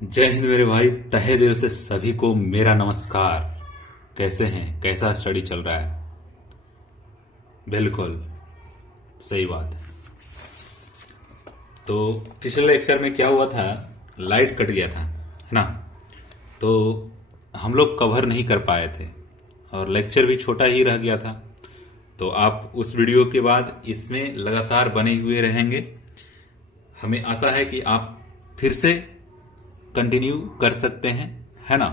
जय हिंद मेरे भाई, तहे दिल से सभी को मेरा नमस्कार। कैसे हैं? कैसा स्टडी चल रहा है? बिल्कुल सही बात है। तो पिछले लेक्चर में क्या हुआ था, लाइट कट गया था, है ना? तो हम लोग कवर नहीं कर पाए थे और लेक्चर भी छोटा ही रह गया था। तो आप उस वीडियो के बाद इसमें लगातार बने हुए रहेंगे। हमें आशा है कि आप फिर से कंटिन्यू कर सकते हैं, है ना?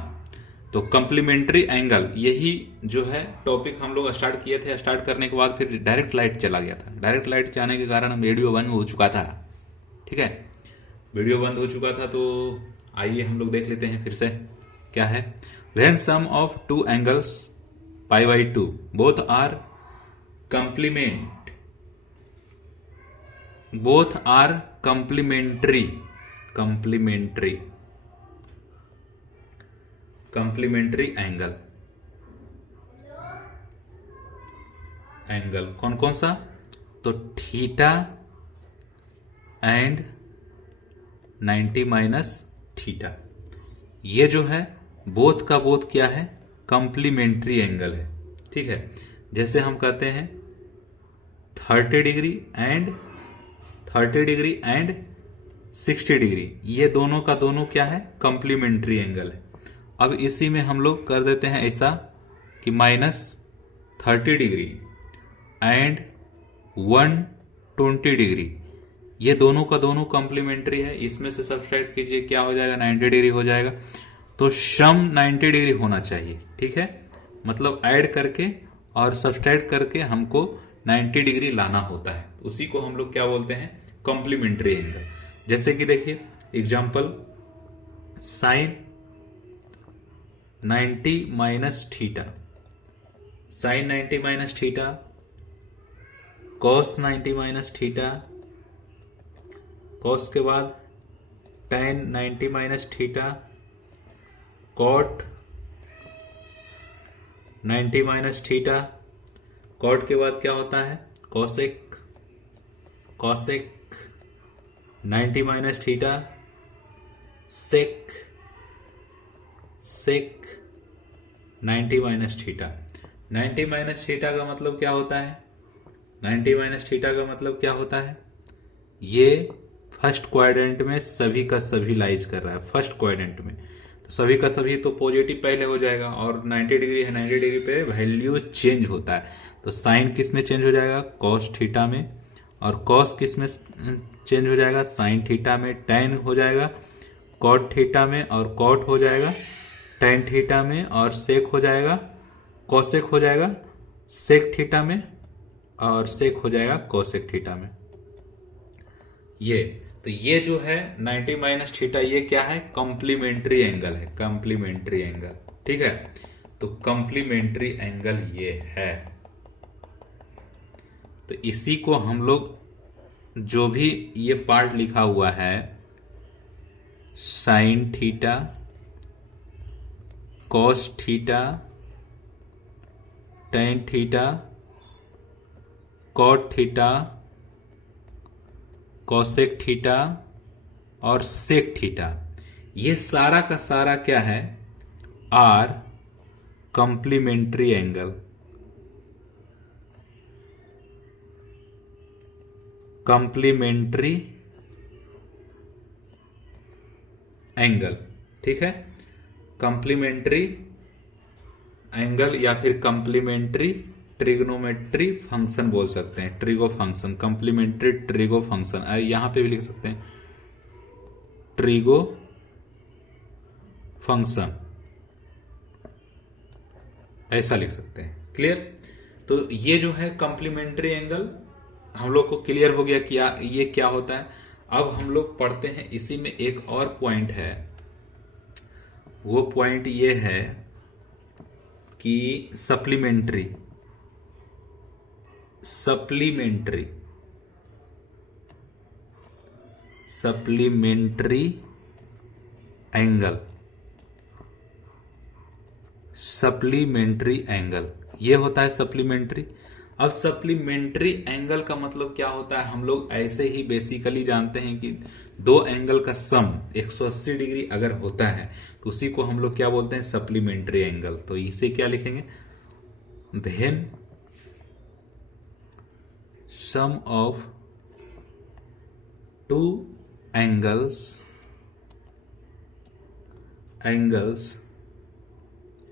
तो कम्प्लीमेंट्री एंगल, यही जो है टॉपिक हम लोग स्टार्ट किए थे। स्टार्ट करने के बाद फिर डायरेक्ट लाइट चला गया था। डायरेक्ट लाइट जाने के कारण वीडियो बंद हो चुका था। ठीक है, वीडियो बंद हो चुका था। तो आइए हम लोग देख लेते हैं फिर से क्या है। When sum of two angles pi by two both are complement both are complementary complementary complementary angle angle कौन कौन सा? तो थीटा एंड 90 माइनस थीटा, ये जो है बोथ का बोथ क्या है? कंप्लीमेंट्री एंगल है। ठीक है, जैसे हम कहते हैं 30 डिग्री एंड 60 डिग्री, ये दोनों का दोनों क्या है? कंप्लीमेंट्री एंगल है। अब इसी में हम लोग कर देते हैं ऐसा कि -30 डिग्री एंड 120 डिग्री, ये दोनों का दोनों कंप्लीमेंट्री है। इसमें से सब्ट्रैक्ट कीजिए, क्या हो जाएगा? 90 डिग्री हो जाएगा। तो सम 90 डिग्री होना चाहिए। ठीक है, मतलब ऐड करके और सब्ट्रैक्ट करके हमको 90 डिग्री लाना होता है। उसी को हम लोग क्या बोलते हैं? Complementary angle. जैसे कि देखिए example, sine 90 minus theta, sine 90 minus theta, cos 90 minus theta, cos के बाद tan 90 minus theta, cot 90 minus theta, cot के बाद क्या होता है? Cosec, cosec 90 minus theta, sec, sec 90 minus theta. 90 minus theta का मतलब क्या होता है? 90 माइनस थीटा का मतलब क्या होता है? ये फर्स्ट क्वाड्रेंट में सभी का सभी लाइज कर रहा है। फर्स्ट क्वाड्रेंट में तो सभी का सभी तो पॉजिटिव पहले हो जाएगा, और 90 डिग्री है, 90 डिग्री पे वैल्यू चेंज होता है। तो साइन किस में चेंज हो जाएगा? कॉस थीटा में। और कॉस किस में चेंज हो जाएगा? साइन थीटा में। टैन हो जाएगा कॉट थीटा में, और कॉट हो जाएगा टैन थीटा में, और सेक हो जाएगा कॉसेक हो जाएगा सेक थीटा में, और सेक हो जाएगा कोसेक थीटा में। ये जो है 90 माइनस थीटा, ये क्या है? कॉम्प्लीमेंट्री एंगल है, कॉम्प्लीमेंट्री एंगल। ठीक है, तो कॉम्प्लीमेंट्री एंगल ये है। तो इसी को हम लोग, जो भी ये पार्ट लिखा हुआ है, sine theta, cos theta, tan theta, cot theta, cosec theta और सेक थीटा, ये सारा का सारा क्या है? Are complementary angle, complementary angle. ठीक है, कंप्लीमेंट्री एंगल या फिर कंप्लीमेंट्री ट्रिग्नोमेट्री फंक्शन बोल सकते हैं, trigo function, complementary trigo function. यहां पे भी लिख सकते हैं ट्रिगो फंक्शन, ऐसा लिख सकते हैं। क्लियर? तो ये जो है कंप्लीमेंट्री एंगल, हम लोग को क्लियर हो गया कि ये क्या होता है। अब हम लोग पढ़ते हैं, इसी में एक और पॉइंट है। वो पॉइंट ये है कि supplementary supplementary supplementary angle, supplementary angle ये होता है सप्लीमेंट्री। अब सप्लीमेंट्री एंगल का मतलब क्या होता है, हम लोग ऐसे ही बेसिकली जानते हैं कि दो एंगल का सम 180 डिग्री अगर होता है तो उसी को हम लोग क्या बोलते हैं, सप्लीमेंट्री एंगल। तो इसे क्या लिखेंगे, then sum of two angles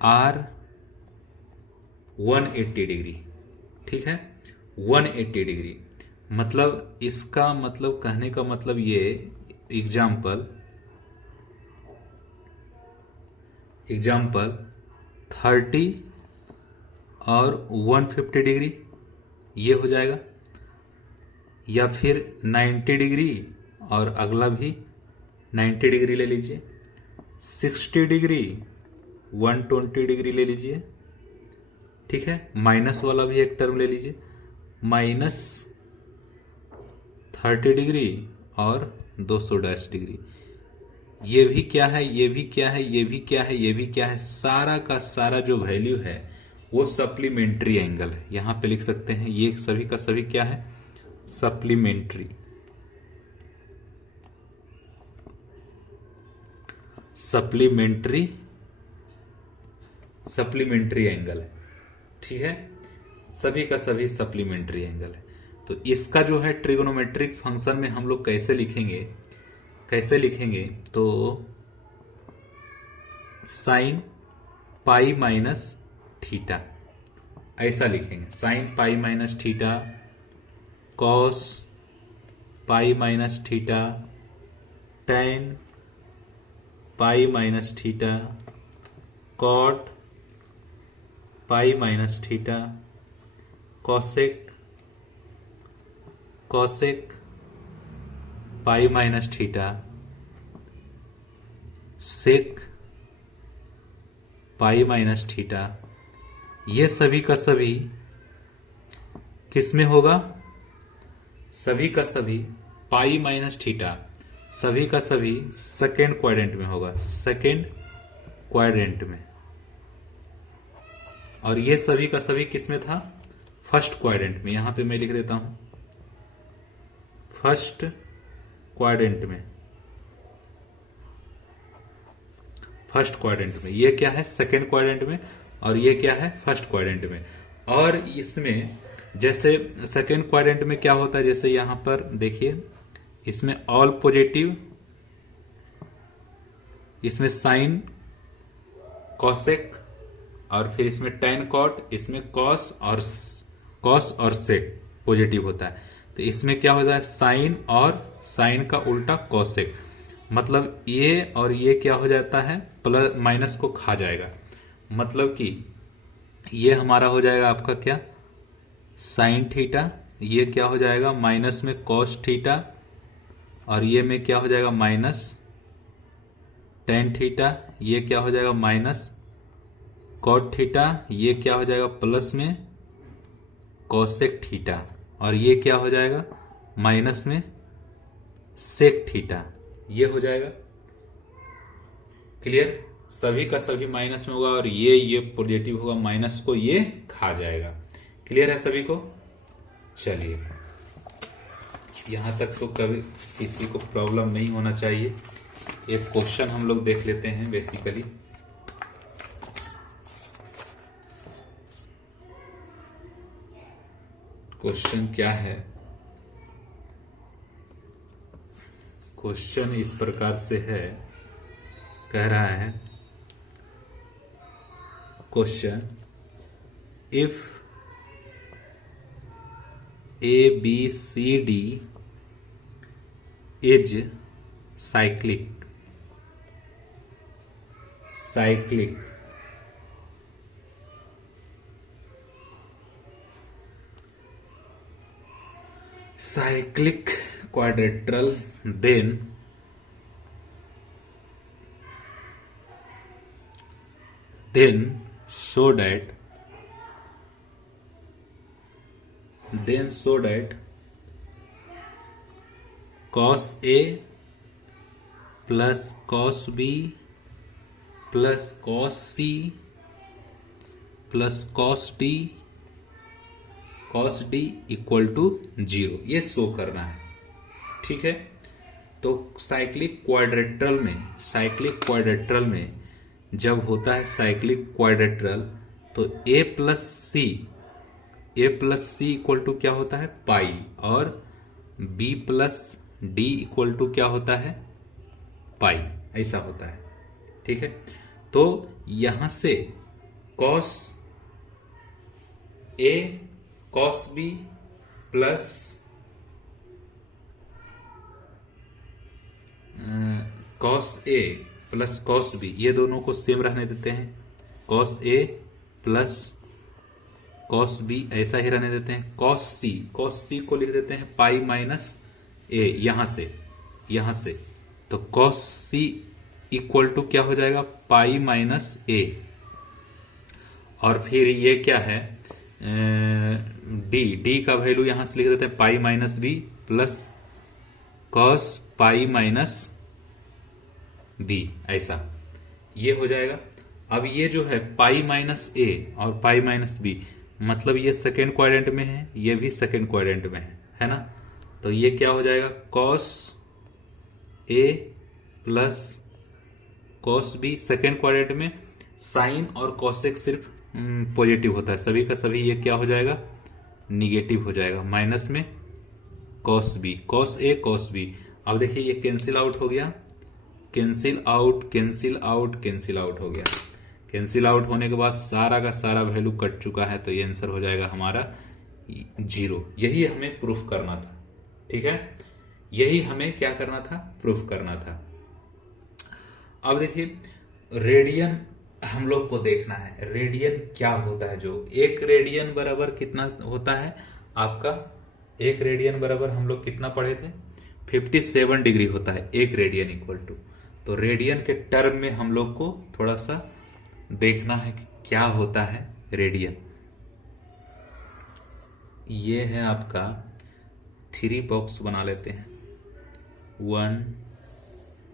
are 180 degree. ठीक है, 180 डिग्री मतलब इसका मतलब कहने का मतलब ये, एग्जाम्पल 30 और 150 डिग्री ये हो जाएगा, या फिर 90 डिग्री और अगला भी 90 डिग्री ले लीजिए, 60 डिग्री 120 डिग्री ले लीजिए। ठीक है, माइनस वाला भी एक टर्म ले लीजिए, -30 डिग्री और 200 डिग्री। ये भी क्या है, ये भी क्या है, ये भी क्या है, ये भी क्या है, सारा का सारा जो वैल्यू है वो सप्लीमेंट्री एंगल है। यहां पे लिख सकते हैं ये सभी का सभी क्या है, सप्लीमेंट्री सप्लीमेंट्री एंगल है। ठीक है, सभी का सभी सप्लीमेंट्री एंगल है। तो इसका जो है ट्रिगोनोमेट्रिक फंक्शन में हम लोग कैसे लिखेंगे, तो साइन पाई माइनस थीटा ऐसा लिखेंगे, sine pi minus theta, cos pi minus theta, tan pi minus theta, cot pi minus theta, cosec pi minus theta, sec pi minus theta. ये सभी का सभी किस में होगा, सभी का सभी पाई माइनस थीटा सभी का सभी सेकेंड क्वाड्रेंट में होगा, सेकेंड क्वाड्रेंट में। और ये सभी का सभी किस में था, फर्स्ट क्वाड्रेंट में। यहां पे मैं लिख देता हूं फर्स्ट क्वाड्रेंट में, फर्स्ट क्वाड्रेंट में। ये क्या है, सेकेंड क्वाड्रेंट में, और ये क्या है, फर्स्ट क्वाड्रेंट में। और इसमें जैसे सेकेंड क्वाड्रेंट में क्या होता है, जैसे यहां पर देखिए, इसमें ऑल पॉजिटिव, इसमें साइन कॉसेक, और फिर इसमें टेन कॉट, इसमें कॉस और सेक पॉजिटिव होता है। तो इसमें क्या होता है, साइन और साइन का उल्टा कॉसेक, मतलब ये और ये क्या हो जाता है, प्लस माइनस को खा जाएगा। मतलब कि ये हमारा हो जाएगा आपका क्या, साइन थीटा, ये क्या हो जाएगा माइनस में कॉस थीटा, और ये में क्या हो जाएगा माइनस टेन थीटा, ये क्या हो जाएगा माइनस कॉट थीटा, ये क्या हो जाएगा प्लस में कॉसेक थीटा, और ये क्या हो जाएगा माइनस में सेक थीटा, ये हो जाएगा। क्लियर, सभी का सभी माइनस में होगा, और ये पॉजिटिव होगा, माइनस को ये खा जाएगा। क्लियर है सभी को। चलिए, यहां तक तो कभी किसी को प्रॉब्लम नहीं होना चाहिए। एक क्वेश्चन हम लोग देख लेते हैं बेसिकली। क्वेश्चन क्या है, क्वेश्चन इस प्रकार से है, कह रहा है question, if ABCD is cyclic quadrilateral, then show that cos A plus cos B plus cos C plus cos D cos d equal to 0, ये शो करना है। ठीक है, तो साइक्लिक क्वाड्रेट्रल में जब होता है साइक्लिक क्वाड्रेट्रल, तो a plus C equal to क्या होता है, पाई, और b plus D equal to क्या होता है, पाई, ऐसा होता है। ठीक है, तो यहां से cos a cos b plus cos a plus cos b, ये दोनों को सेम रहने देते हैं। cos a plus cos b ऐसा ही रहने देते हैं। cos c को लिख देते हैं पाई माइनस a, यहां से तो cos c इक्वल टू क्या हो जाएगा, पाई माइनस a, और फिर ये क्या है, डी का वैल्यू यहां से लिख देते हैं pi minus b plus cos pi minus b, ऐसा ये हो जाएगा। अब ये जो है पाई माइनस a और पाई माइनस b, मतलब ये सेकेंड क्वाड्रेंट में है, ये भी सेकेंड क्वाड्रेंट में है ना, तो ये क्या हो जाएगा, cos a plus cos b। Second quadrant में साइन और cosec सिर्फ पॉजिटिव होता है, सभी का सभी ये क्या हो जाएगा, निगेटिव हो जाएगा, माइनस में cos b, cos a cos b। अब देखिए ये कैंसिल आउट हो गया, कैंसिल आउट हो गया। कैंसिल आउट होने के बाद सारा का सारा वैल्यू कट चुका है, तो ये आंसर हो जाएगा हमारा 0। यही हमें प्रूफ करना था। ठीक है, यही हमें क्या करना था, प्रूफ करना था। अब देखिए रेडियन हम लोग को देखना है, रेडियन क्या होता है। जो एक रेडियन बराबर कितना होता है आपका, एक रेडियन बराबर हम लोग कितना पढ़े थे, 57 डिग्री होता है एक रेडियन इक्वल टू। तो रेडियन के टर्म में हम लोग को थोड़ा सा देखना है कि क्या होता है रेडियन। ये है आपका 3 बॉक्स बना लेते हैं, 1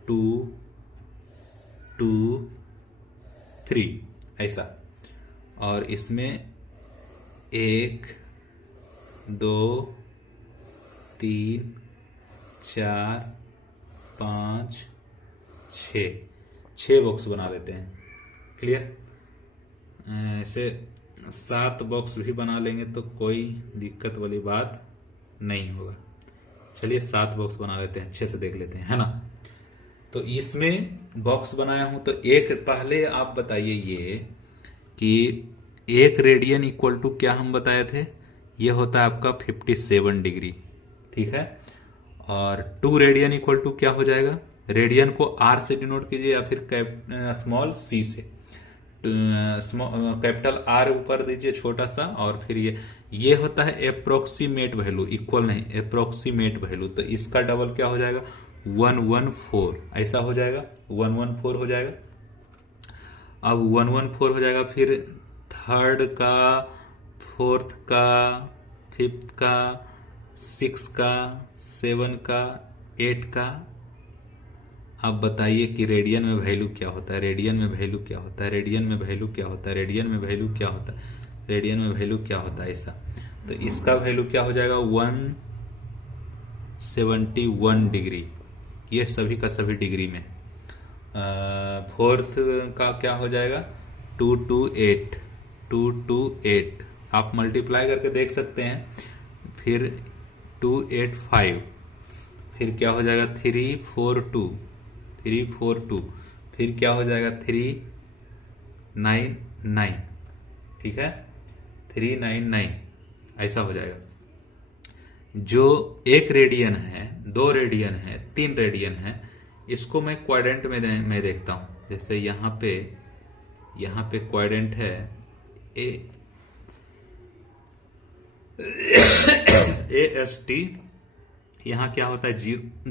2 2 3 ऐसा, और इसमें 1 2 3 4 5 6 बॉक्स बना लेते हैं। क्लियर, ऐसे 7 बॉक्स भी बना लेंगे तो कोई दिक्कत वाली बात नहीं होगा। चलिए 7 बॉक्स बना लेते हैं, अच्छे से देख लेते हैं, है ना। तो इसमें बॉक्स बनाया हूं, तो एक पहले आप बताइए ये कि एक रेडियन इक्वल टू क्या हम बताए थे, ये होता है आपका 57 डिग्री। ठीक है, और 2 रेडियन इक्वल टू क्या हो जाएगा, रेडियन को आर से डिनोट कीजिए या फिर स्मॉल सी से, कैपिटल आर ऊपर दीजिए छोटा सा, और फिर ये होता है अप्रोक्सीमेट वैल्यू, इक्वल नहीं, अप्रोक्सीमेट वैल्यू। तो इसका डबल क्या हो जाएगा, 114, ऐसा हो जाएगा, 114 हो जाएगा। अब 114 हो जाएगा, फिर थर्ड का, फोर्थ का, फिफ्थ का, 6 का, 7 का, 8 का। अब बताइए कि रेडियन में वैल्यू क्या होता है, रेडियन में वैल्यू क्या होता है, रेडियन में वैल्यू क्या होता है, रेडियन में वैल्यू क्या होता है, रेडियन में वैल्यू क्या होता है, ऐसा। तो इसका वैल्यू क्या हो जाएगा, 171 डिग्री, ये सभी का सभी डिग्री में। फोर्थ का क्या हो जाएगा, 228, आप मल्टीप्लाई करके देख सकते हैं। फिर 285, फिर क्या हो जाएगा 342, फिर क्या हो जाएगा 399, ठीक है, 399 ऐसा हो जाएगा। जो एक रेडियन है, 2 रेडियन है, 3 रेडियन है, इसको मैं क्वाड्रेंट में देखता हूं। जैसे यहाँ पे क्वाड्रेंट है AST, यहाँ क्या होता है,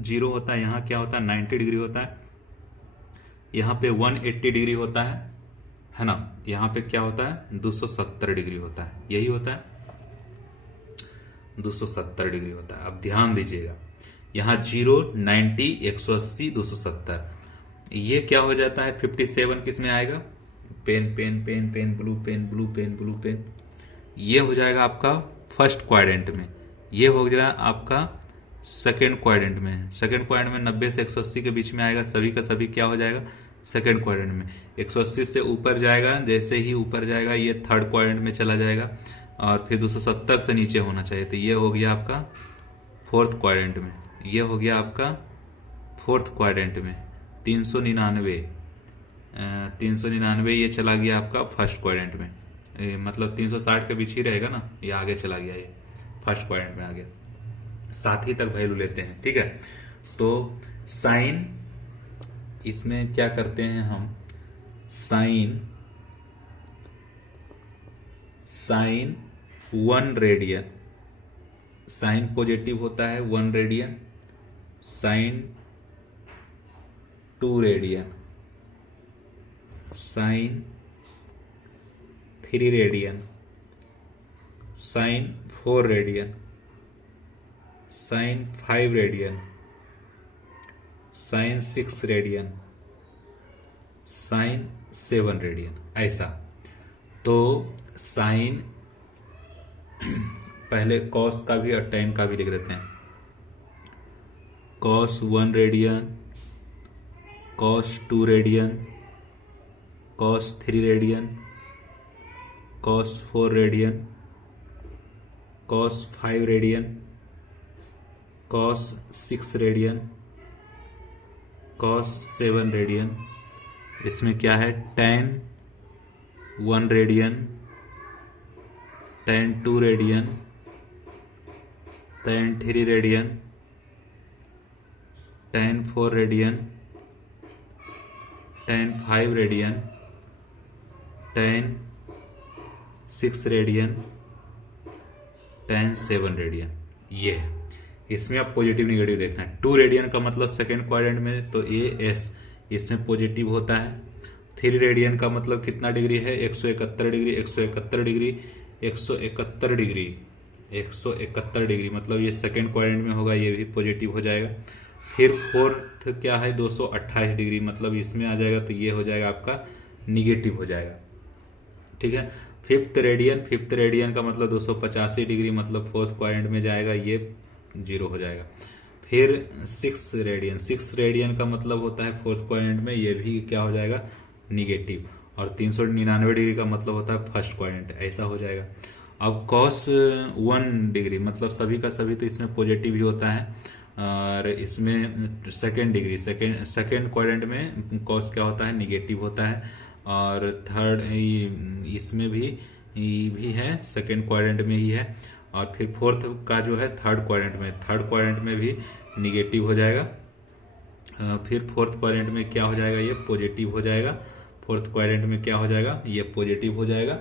0 होता है, यहाँ क्या होता है 90 डिग्री होता है, यहाँ पे 180 डिग्री होता है ना, यहाँ पे क्या होता है 270 डिग्री होता है, यही होता है 270 डिग्री होता है। अब ध्यान दीजिएगा, यहाँ 0, 90, 180, 270, ये क्या हो जाता है 57 किस में आएगा, पेन, ब्लू पेन, ये हो जाएगा आपका फर्स्ट क्वाड्रेंट में, ये हो गया आपका सेकेंड क्वाड्रेंट में। सेकेंड क्वाड्रेंट में 90 से 180 के बीच में आएगा, सभी का सभी क्या हो जाएगा सेकेंड क्वाड्रेंट में। 180 से ऊपर जाएगा, जैसे ही ऊपर जाएगा ये थर्ड क्वाड्रेंट में चला जाएगा, और फिर 270 से नीचे होना चाहिए, तो ये हो गया आपका फोर्थ क्वाड्रेंट में। ये हो गया आपका फोर्थ क्वाड्रेंट में। 399 ये चला गया आपका फर्स्ट क्वाड्रेंट में, मतलब 360 के बीच ही रहेगा ना, ये आगे चला गया, ये फर्स्ट क्वाड्रेंट में आ गया। 7 ही तक वैल्यू लेते हैं, ठीक है। तो साइन, इसमें क्या करते हैं हम, साइन 1 रेडियन, साइन पॉजिटिव होता है 1 radian, sine 2 radian, sine 3 radian, sine 4 radian, sine 5 radian, sine 6 radian, sine 7 radian, ऐसा। तो साइन पहले कॉस का भी और टेन का भी लिख देते हैं। Cos 1 radian, cos 2 radian, cos 3 radian, cos 4 radian, cos 5 radian, cos 6 radian, cos 7 radian. इसमें क्या है, tan 1 radian, tan 2 radian, tan 3 radian, tan 4 radian, tan 5 radian, tan 6 radian, tan 7 radian. ये है, इसमें आप पॉजिटिव निगेटिव देखना है। 2 रेडियन का मतलब सेकेंड क्वाड्रेंट में, तो AS इसमें पॉजिटिव होता है। 3 रेडियन का मतलब कितना डिग्री है, 171 डिग्री, 171 डिग्री, 171 डिग्री, 171 डिग्री, मतलब ये सेकेंड क्वाड्रेंट में होगा, ये भी पॉजिटिव हो जाएगा। फिर फोर्थ क्या है, 228 डिग्री, मतलब इसमें आ जाएगा, तो ये हो जाएगा आपका निगेटिव हो जाएगा, ठीक है। फिफ्थ रेडियन का मतलब 285 डिग्री, मतलब फोर्थ क्वाड्रेंट में जाएगा, ये 0 हो जाएगा। फिर 6 रेडियन का मतलब होता है फोर्थ क्वाड्रेंट में, ये भी क्या हो जाएगा निगेटिव। और 399 डिग्री का मतलब होता है फर्स्ट क्वाड्रेंट, ऐसा हो जाएगा। अब cos 1 डिग्री मतलब सभी का सभी, तो इसमें पॉजिटिव ही होता है। और इसमें सेकेंड क्वाड्रेंट में cos क्या होता है, निगेटिव होता है। और थर्ड इसमें भी है, सेकेंड क्वाड्रेंट में ही है। और फिर फोर्थ का जो है थर्ड क्वाड्रेंट में भी निगेटिव हो जाएगा। फिर फोर्थ क्वाड्रेंट में क्या हो जाएगा, ये पॉजिटिव हो जाएगा। फोर्थ क्वाड्रेंट में क्या हो जाएगा, ये पॉजिटिव हो जाएगा।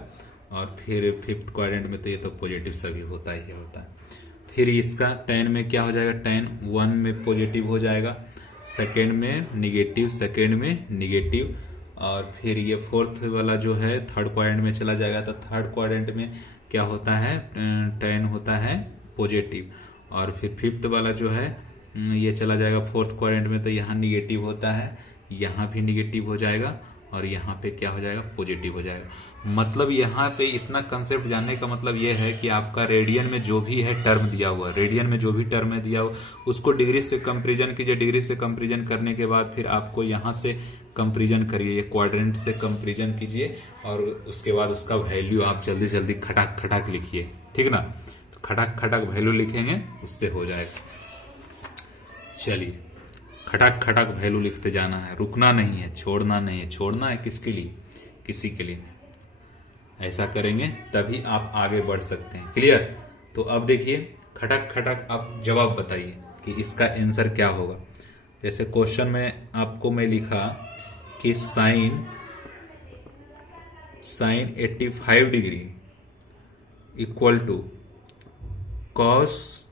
और फिर फिफ्थ क्वाड्रेंट में तो ये तो पॉजिटिव सभी होता ही होता है। फिर इसका tan में क्या हो जाएगा, tan 1 में पॉजिटिव हो जाएगा, सेकेंड में निगेटिव। और फिर ये फोर्थ वाला जो है थर्ड क्वाड्रेंट में चला जाएगा, तो थर्ड क्वाड्रेंट में क्या होता है, tan होता है पॉजिटिव। और फिर फिफ्थ वाला जो है ये चला जाएगा फोर्थ क्वाड्रेंट में, तो यहाँ निगेटिव होता है, यहाँ भी निगेटिव हो जाएगा, और यहाँ पे क्या हो जाएगा, पॉजिटिव हो जाएगा। मतलब यहाँ पे इतना कंसेप्ट जानने का मतलब ये है कि आपका रेडियन में जो भी है टर्म दिया हुआ, उसको डिग्री से कंपेरिजन कीजिए। डिग्री से कंपेरिजन करने के बाद फिर आपको यहाँ से कंपेरिजन करिए, ये क्वाड्रेंट से कंपेरिजन कीजिए, और उसके बाद उसका वैल्यू आप जल्दी जल्दी खटाक लिखिए, ठीक ना। तो खटाक वैल्यू लिखेंगे, उससे हो जाएगा। चलिए, खटाक वैल्यू लिखते जाना है, रुकना नहीं है, छोड़ना नहीं है। छोड़ना है किसके लिए, किसी के लिए। ऐसा करेंगे तभी आप आगे बढ़ सकते हैं। क्लियर। तो अब देखिए, खटाक आप जवाब बताइए कि इसका आंसर क्या होगा। जैसे क्वेश्चन में आपको मैं लिखा कि sine 85 degree equal to cos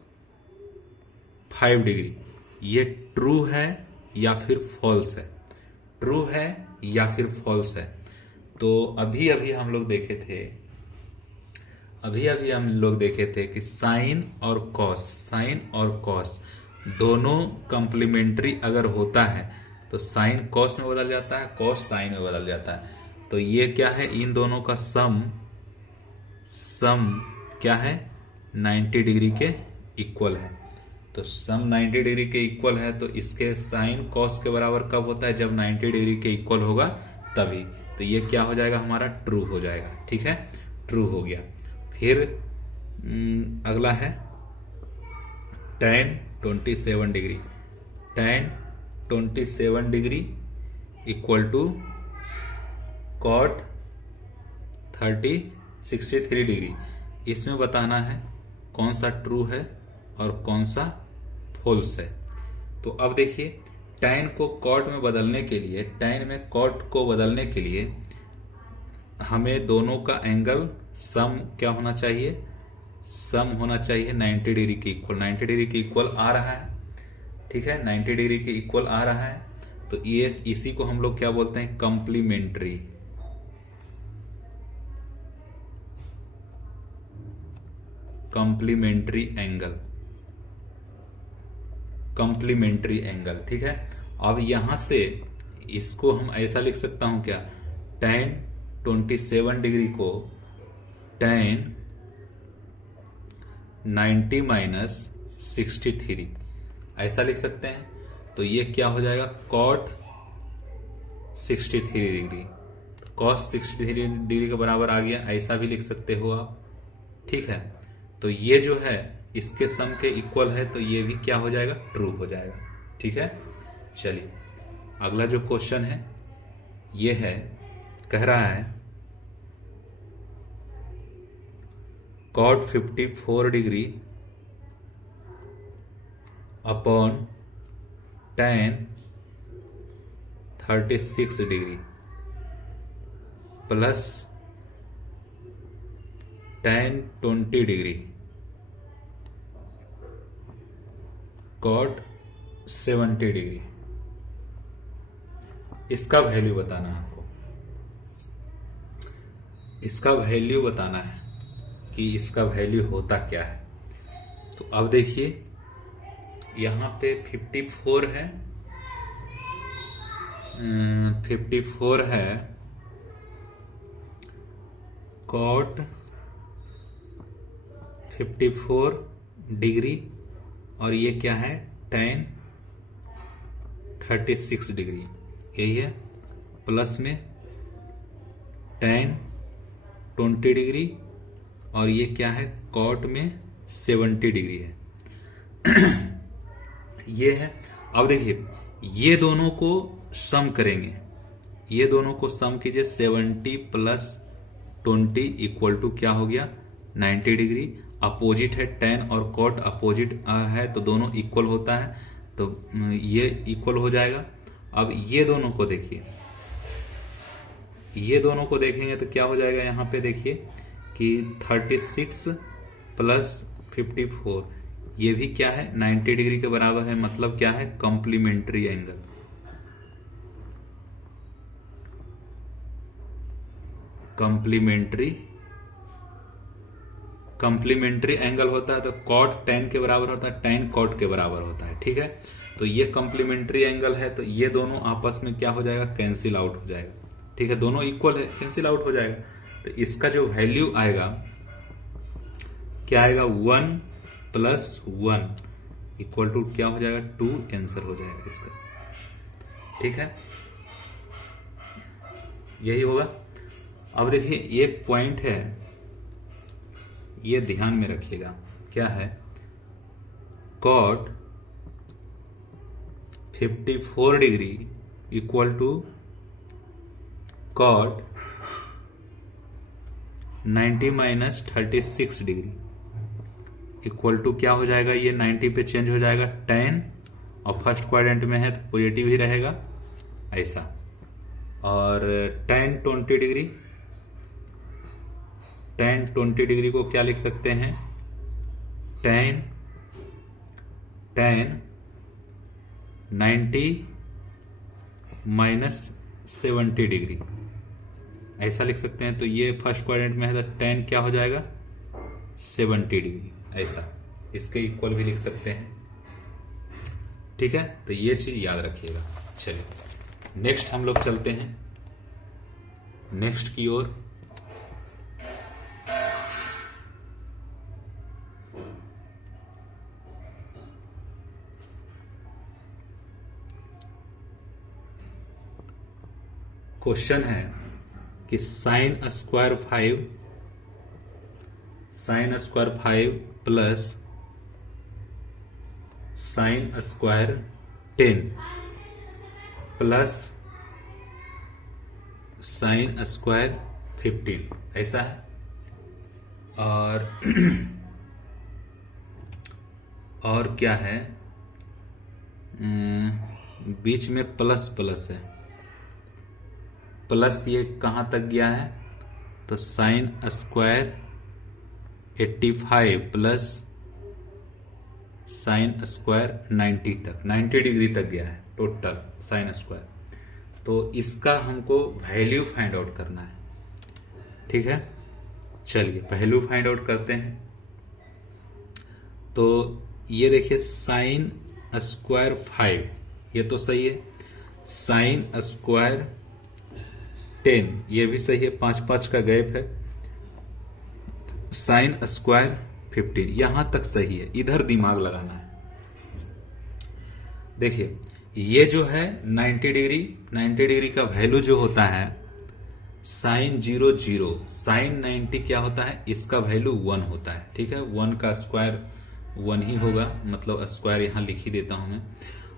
5 degree, ये ट्रू है या फिर फॉल्स है, ट्रू है या फिर फॉल्स है। तो अभी हम लोग देखे थे कि साइन और कॉस दोनों कंप्लीमेंट्री अगर होता है तो साइन कॉस में बदल जाता है, कॉस साइन में बदल जाता है। तो ये क्या है, इन दोनों का सम क्या है, 90 डिग्री के इक्वल है। तो सम 90 डिग्री के इक्वल है तो इसके साइन कॉस के बराबर कब होता है? जब 90 डिग्री के इक्वल होगा तभी। तो ये क्या हो जाएगा? हमारा ट्रू हो जाएगा। ठीक है, ट्रू हो गया। फिर अगला है tan 27 degree. tan 27 degree equal to cot 63 degree. इसमें बताना है कौन सा ट्रू है और कौन सा फॉल्स है। तो अब देखिए, tan को cot में बदलने के लिए, tan में cot को बदलने के लिए हमें दोनों का एंगल सम क्या होना चाहिए? सम होना चाहिए 90 डिग्री के इक्वल। 90 डिग्री के इक्वल आ रहा है। ठीक है, 90 डिग्री के इक्वल आ रहा है। तो ये इसी को हम लोग क्या बोलते हैं? Complementary. Complementary angle, complementary angle. ठीक है, अब यहां से इसको हम ऐसा लिख सकता हूं क्या? tan 27 डिग्री को tan 90 माइनस 63 ऐसा लिख सकते हैं। तो ये क्या हो जाएगा? cot 63 degree. cos 63 डिग्री के बराबर आ गया, ऐसा भी लिख सकते हो आप। ठीक है, तो ये जो है इसके सम के इक्वल है, तो ये भी क्या हो जाएगा? ट्रू हो जाएगा। ठीक है, चलिए अगला जो क्वेश्चन है ये है, कह रहा है cot 54 degree upon tan 36 degree plus tan 20 degree cot 70 degree. इसका वैल्यू बताना है आपको। इसका वैल्यू बताना है कि इसका वैल्यू होता क्या है। तो अब देखिए, यहां पे 54 है, 54 है cot 54 डिग्री और ये क्या है? tan 36 डिग्री, यही है। प्लस में tan 20 डिग्री और ये क्या है? cot में 70 डिग्री है। ये है। अब देखिए, ये दोनों को सम करेंगे। ये दोनों को सम कीजिए। 70 प्लस 20 इक्वल टू क्या हो गया? 90 डिग्री। अपोजिट है, tan और cot अपोजिट है तो दोनों इक्वल होता है, तो ये इक्वल हो जाएगा। अब ये दोनों को देखिए, ये दोनों को देखेंगे तो क्या हो जाएगा? यहां पे देखिए कि 36 प्लस 54 ये भी क्या है? 90 डिग्री के बराबर है। मतलब क्या है? Complementary angle. कंप्लीमेंट्री एंगल होता है तो cot tan के बराबर होता है, tan cot के बराबर होता है। ठीक है, तो ये कंप्लीमेंट्री एंगल है, तो ये दोनों आपस में क्या हो जाएगा? कैंसिल आउट हो जाएगा। ठीक है, दोनों इक्वल है, कैंसिल आउट हो जाएगा। तो इसका जो वैल्यू आएगा क्या आएगा? 1 प्लस 1 इक्वल टू क्या हो जाएगा? 2 आंसर हो जाएगा इसका। ठीक है, यही होगा। अब देखिए, एक पॉइंट है, ये ध्यान में रखिएगा। क्या है? cot 54 degree equal to cot 90 minus 36 degree equal to क्या हो जाएगा? ये 90 पे चेंज हो जाएगा tan, और फर्स्ट क्वाड्रेंट में है तो पॉजिटिव ही रहेगा ऐसा। और tan 20 डिग्री, tan 20 डिग्री को क्या लिख सकते हैं? tan 90 माइनस 70 डिग्री ऐसा लिख सकते हैं। तो ये फर्स्ट क्वाड्रेंट में है तो tan क्या हो जाएगा? 70 डिग्री ऐसा। इसके इक्वल भी लिख सकते हैं। ठीक है, तो ये चीज याद रखिएगा। चलिए नेक्स्ट हम लोग चलते हैं नेक्स्ट की ओर। क्वेश्चन है कि sine square 5 plus sine square 10 plus sine square 15 ऐसा है। और और क्या है, बीच में प्लस प्लस है, प्लस ये कहां तक गया है, तो sine square 85 plus sine square 90 तक, 90 डिग्री तक गया है टोटल साइन स्क्वायर। तो इसका हमको वैल्यू फाइंड आउट करना है, ठीक है। चलिए वैल्यू फाइंड आउट करते हैं। तो ये देखिए साइन स्क्वायर 5 ये तो सही है, साइन स्क्वायर 10 ये भी सही है, 5 का गैप है, साइन स्क्वायर 15 यहां तक सही है, इधर दिमाग लगाना है। देखिए ये जो है 90 डिग्री का वैल्यू जो होता है साइन 0 साइन 90 क्या होता है, इसका वैल्यू 1 होता है, ठीक है। 1 का स्क्वायर 1 ही होगा, मतलब स्क्वायर यहां लिख ही देता हूं मैं।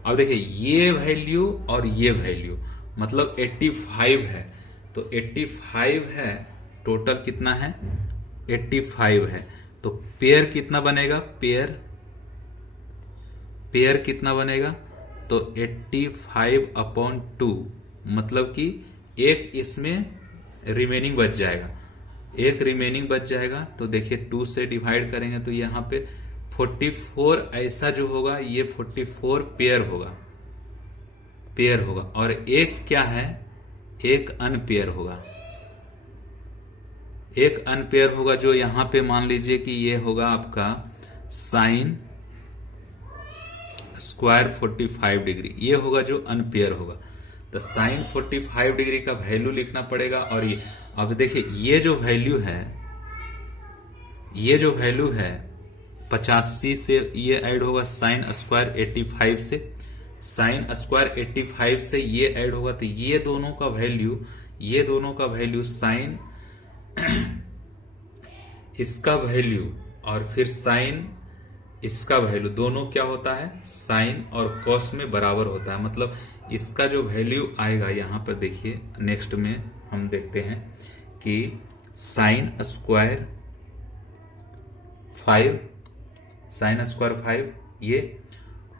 अब देखिए ये वैल्यू और ये वैल्यू मतलब 85 है, तो 85 है, टोटल कितना है 85 है, तो पेयर कितना बनेगा, पेयर कितना बनेगा, तो 85/2 मतलब कि एक इसमें रिमेनिंग बच जाएगा, एक रिमेनिंग बच जाएगा। तो देखिए 2 से डिवाइड करेंगे तो यहां पे 44 ऐसा जो होगा ये 44 पेयर होगा, और एक क्या है, एक अनपेयर होगा, एक अनपेयर होगा जो यहां पे मान लीजिए कि ये होगा आपका साइन स्क्वायर 45 डिग्री, ये होगा जो अनपेयर होगा। तो साइन 45 डिग्री का वैल्यू लिखना पड़ेगा। और ये अब देखिए ये जो वैल्यू है 85 से ये ऐड होगा साइन स्क्वायर 85 से, साइन स्क्वायर 85 से ये ऐड होगा, तो ये दोनों का वैल्यू साइन इसका वैल्यू और फिर साइन इसका वैल्यू दोनों क्या होता है, साइन और कॉस में बराबर होता है। मतलब इसका जो वैल्यू आएगा यहां पर देखिए नेक्स्ट में हम देखते हैं कि साइन स्क्वायर 5 ये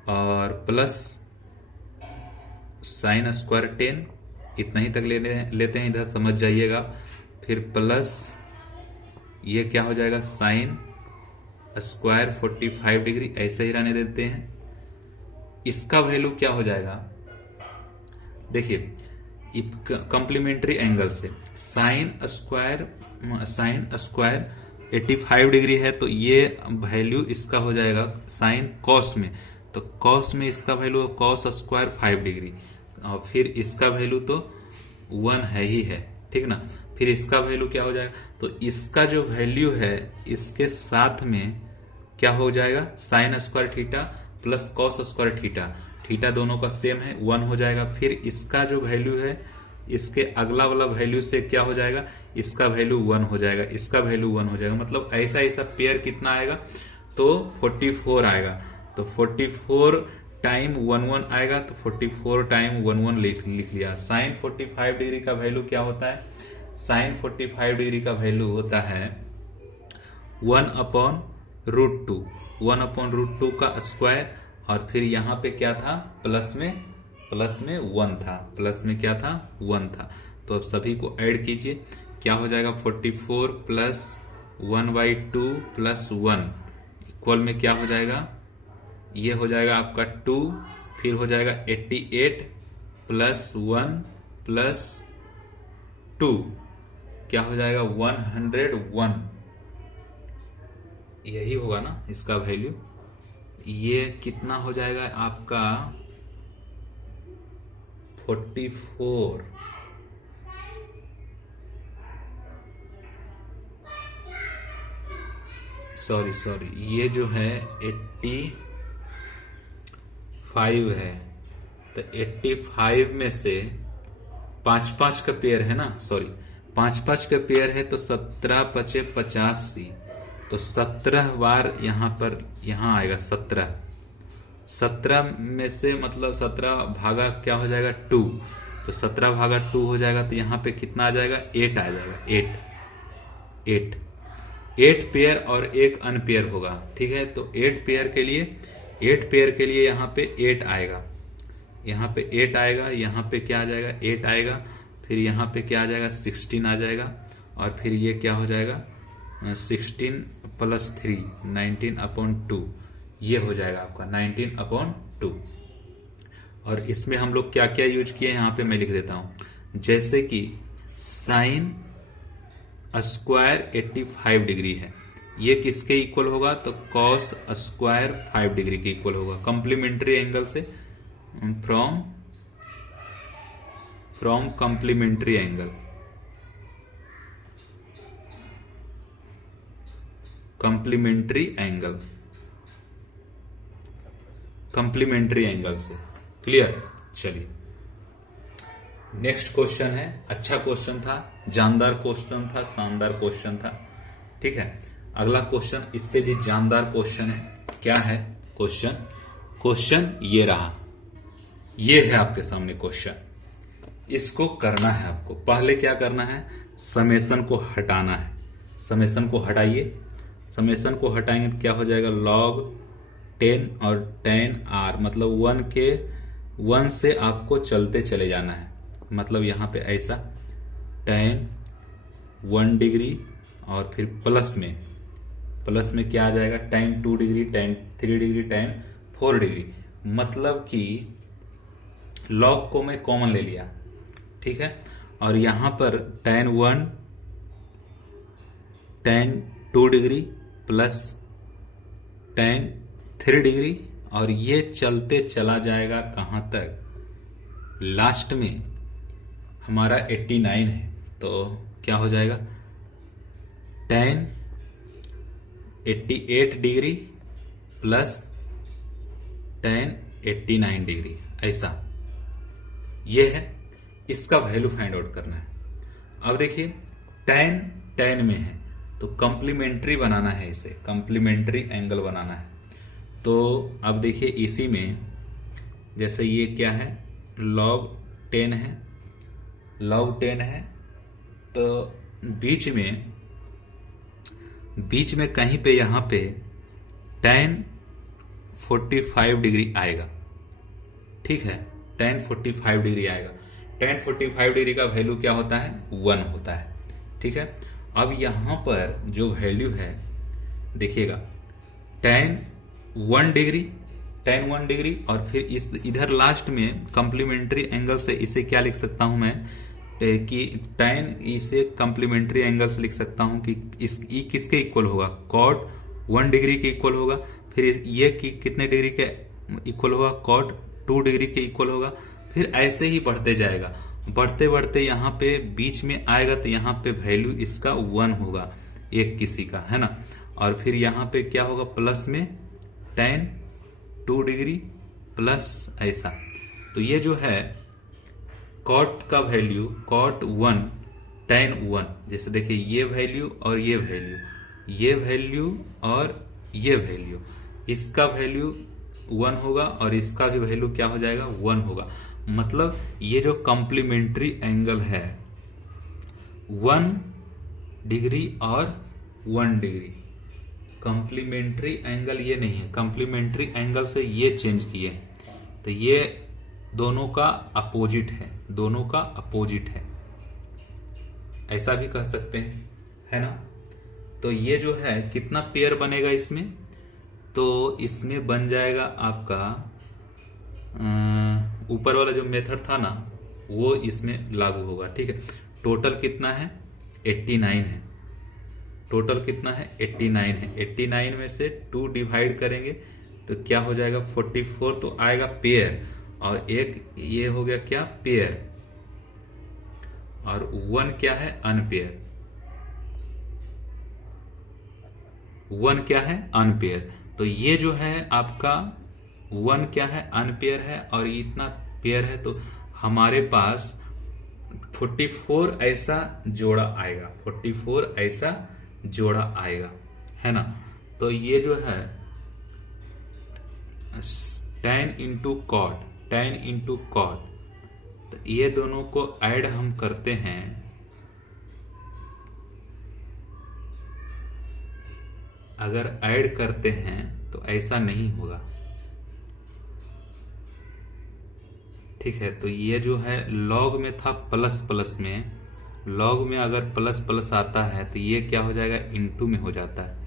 और प्लस साइन स्क्वायर 10 इतना ही तक लेते हैं, इधर समझ जाइएगा। फिर प्लस ये क्या हो जाएगा साइन स्क्वायर 45 डिग्री, ऐसे ही रहने देते हैं। इसका वैल्यू क्या हो जाएगा, देखिए कंप्लीमेंट्री एंगल से साइन स्क्वायर 85 डिग्री है, तो ये वैल्यू इसका हो जाएगा साइन कॉस में, तो कॉस में इसका वैल्यू कॉस स्क्वायर 5 डिग्री, और फिर इसका वैल्यू तो 1 है ही है, ठीक ना। फिर इसका वैल्यू क्या हो जाएगा, तो इसका जो वैल्यू है इसके साथ में क्या हो जाएगा sine square theta plus cos square theta दोनों का सेम है, 1 हो जाएगा। फिर इसका जो वैल्यू है इसके अगला वाला वैल्यू से क्या हो जाएगा, इसका वैल्यू 1 हो जाएगा, इसका वैल्यू 1 हो जाएगा। मतलब ऐसा पेयर कितना आएगा, तो 44 आएगा, तो 44 टाइम 1 आएगा, तो 44 टाइम 1 लिख लिया। साइन 45 डिग्री का वैल्यू क्या होता है, साइन 45 डिग्री का वैल्यू होता है 1/√2 का स्क्वायर, और फिर यहां पे क्या था प्लस में 1 था, प्लस में क्या था 1 था। तो अब सभी को ऐड कीजिए, क्या हो जाएगा 44 प्लस 1/2 प्लस 1 इक्वल में क्या हो जाएगा, ये हो जाएगा आपका 2, फिर हो जाएगा 88 प्लस 1 प्लस 2 क्या हो जाएगा 101, यही होगा ना इसका वैल्यू। ये कितना हो जाएगा आपका 44, सॉरी ये जो है 85 है, तो 85 में से 5 का पेयर है ना, सॉरी 5 का पेयर है, तो 17 पचे 85, तो 17 बार यहाँ पर यहाँ आएगा 17 में से मतलब 17 भागा क्या हो जाएगा 2, तो 17 भागा 2 हो जाएगा, तो यहाँ पे कितना आ जाएगा 8 आ जाएगा, 8 पेयर और एक अनपेयर होगा। ठीक है, तो 8 पेयर के लिए यहाँ पे 8 आएगा, यहाँ पे 8 आएगा, यहाँ पे क्या आ जाएगा 8 आएगा, फिर यहाँ पे क्या आ जाएगा 16 आ जाएगा, और फिर ये क्या हो जाएगा 16 प्लस 3 19/2, ये हो जाएगा आपका 19/2। और इसमें हम लोग क्या क्या यूज किए यहाँ पे मैं लिख देता हूं, जैसे कि साइन स्क्वायर 85 डिग्री है, ये किसके इक्वल होगा, तो कॉस स्क्वायर 5 डिग्री के इक्वल होगा, कॉम्प्लीमेंट्री एंगल से, from complementary angle, complementary angle से। क्लियर। चलिए नेक्स्ट क्वेश्चन है, अच्छा क्वेश्चन था, जानदार क्वेश्चन था, शानदार क्वेश्चन था। ठीक है, अगला क्वेश्चन इससे भी जानदार क्वेश्चन है। क्या है क्वेश्चन ये रहा, ये है आपके सामने क्वेश्चन। इसको करना है आपको, पहले क्या करना है, समेशन को हटाना है। समेशन को हटाइए, समेशन को हटाएंगे तो क्या हो जाएगा, log 10 और tan r, मतलब 1 से आपको चलते चले जाना है, मतलब यहां पे ऐसा tan 1 डिग्री और फिर प्लस में क्या आ जाएगा tan 2 degree, tan 3 degree, tan 4 degree, मतलब कि log को मैं कॉमन ले लिया। ठीक है, और यहां पर tan 1 tan 2 degree plus tan 3 degree, और ये चलते चला जाएगा कहां तक, लास्ट में हमारा 89 है, तो क्या हो जाएगा tan 88 degree plus tan 89 degree, ऐसा ये है। इसका वैल्यू फाइंड आउट करना है। अब देखिए tan में है तो कॉम्प्लीमेंट्री बनाना है, इसे कॉम्प्लीमेंट्री एंगल बनाना है। तो अब देखिए इसी में जैसे ये क्या है log 10 है, तो बीच में कहीं पे यहां पे tan 45 डिग्री आएगा। ठीक है, tan 45 डिग्री आएगा। tan 45 डिग्री का वैल्यू क्या होता है, 1 होता है। ठीक है, अब यहां पर जो वैल्यू है देखिएगा tan 1 डिग्री और फिर इस इधर लास्ट में कॉम्प्लीमेंट्री एंगल से इसे क्या लिख सकता हूं मैं कि tan, इसे कॉम्प्लीमेंट्री एंगल से लिख सकता हूं कि इस ई किसके इक्वल होगा, cot 1 डिग्री के इक्वल होगा, फिर ये कितने डिग्री के इक्वल होगा, cot 2 डिग्री के इक्वल होगा, फिर ऐसे ही बढ़ते जाएगा, बढ़ते बढ़ते यहाँ पे बीच में आएगा तो यहाँ पे वैल्यू इसका 1 होगा, एक किसी का, है ना। और फिर यहाँ पे क्या होगा, प्लस में tan 2 डिग्री प्लस ऐसा, तो ये जो है cot का वैल्यू, cot 1 tan 1, जैसे देखिए ये वैल्यू और ये वैल्यू और ये वैल्यू, इसका वैल्यू 1 होगा और इसका भी वैल्यू क्या हो जाएगा, 1 होगा। मतलब ये जो कॉम्प्लीमेंट्री एंगल है 1 डिग्री और 1 डिग्री, कॉम्प्लीमेंट्री एंगल ये नहीं है, कॉम्प्लीमेंट्री एंगल से ये चेंज किए, तो ये दोनों का अपोजिट है, ऐसा भी कह सकते हैं, है ना। तो ये जो है कितना पेयर बनेगा इसमें, तो इसमें बन जाएगा आपका ऊपर वाला जो मेथड था ना वो इसमें लागू होगा। ठीक है, टोटल कितना है, 89 है, टोटल कितना है, 89 है। 89 में से 2 डिवाइड करेंगे तो क्या हो जाएगा, 44 तो आएगा पेयर, और एक ये हो गया क्या, पेयर, और 1 क्या है, अनपेयर, 1 क्या है, अनपेयर। तो ये जो है आपका 1 क्या है, अनपेयर है, और इतना पेयर है, तो हमारे पास 44 ऐसा जोड़ा आएगा, 44 ऐसा जोड़ा आएगा, है ना। तो ये जो है tan into cot, tan into cot, तो ये दोनों को ऐड हम करते हैं, अगर ऐड करते हैं तो ऐसा नहीं होगा, ठीक है। तो ये जो है लॉग में था प्लस प्लस में, लॉग में अगर प्लस प्लस आता है तो ये क्या हो जाएगा, इनटू में हो जाता है।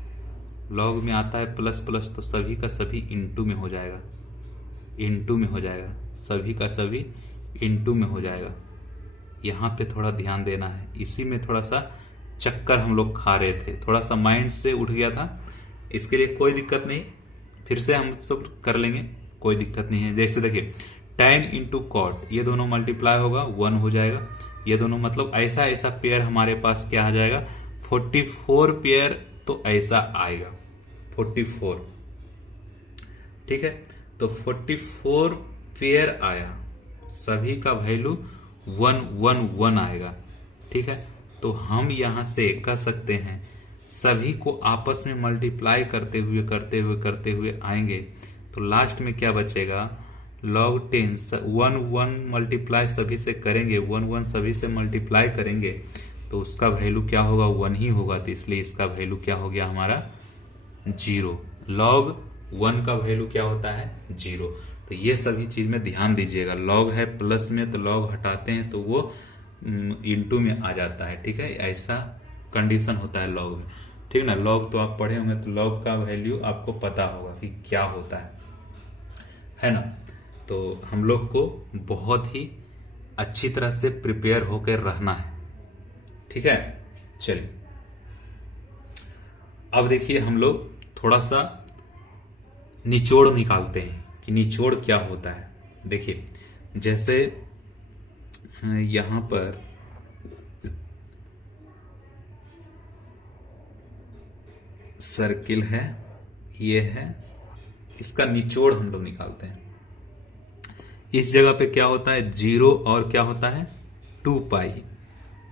लॉग में आता है प्लस प्लस तो सभी का सभी इनटू में हो जाएगा, इनटू में हो जाएगा, सभी का सभी इनटू में हो जाएगा। यहाँ पे थोड़ा ध्यान देना है, इसी में थोड़ा सा चक्कर हम लोग खा रहे थे, थोड़ा सा माइंड से उठ गया था। इसके लिए कोई दिक्कत नहीं, फिर से हम सब कर लेंगे, कोई दिक्कत नहीं है। जैसे देखिए tan इंटू कॉट, ये दोनों मल्टीप्लाई होगा 1 हो जाएगा, ये दोनों मतलब ऐसा ऐसा पेयर हमारे पास क्या आ जाएगा, 44 पेयर तो ऐसा आएगा 44, ठीक है। तो 44 पेयर आया, सभी का वैल्यू 111 आएगा, ठीक है। तो हम यहां से कह सकते हैं सभी को आपस में मल्टीप्लाई करते हुए करते हुए करते हुए आएंगे तो लास्ट में क्या बचेगा, log 10 1 मल्टीप्लाई सभी से करेंगे, 1 सभी से मल्टीप्लाई करेंगे तो उसका वैल्यू क्या होगा, 1 ही होगा। तो इसलिए इसका वैल्यू क्या हो गया हमारा 0। log 1 का वैल्यू क्या होता है 0। तो ये सभी चीज में ध्यान दीजिएगा, log है प्लस में तो log हटाते हैं तो वो इनटू में आ जाता है, ठीक है। ऐसा कंडीशन होता है log में, ठीक ना। log तो आप पढ़े होंगे तो log का वैल्यू आपको पता होगा कि क्या होता है ना। तो हम लोग को बहुत ही अच्छी तरह से प्रिपेयर होकर रहना है, ठीक है। चलिए अब देखिए हम लोग थोड़ा सा निचोड़ निकालते हैं कि निचोड़ क्या होता है। देखिए जैसे यहां पर सर्किल है, ये है, इसका निचोड़ हम लोग निकालते हैं। इस जगह पे क्या होता है 0 और क्या होता है 2 पाई,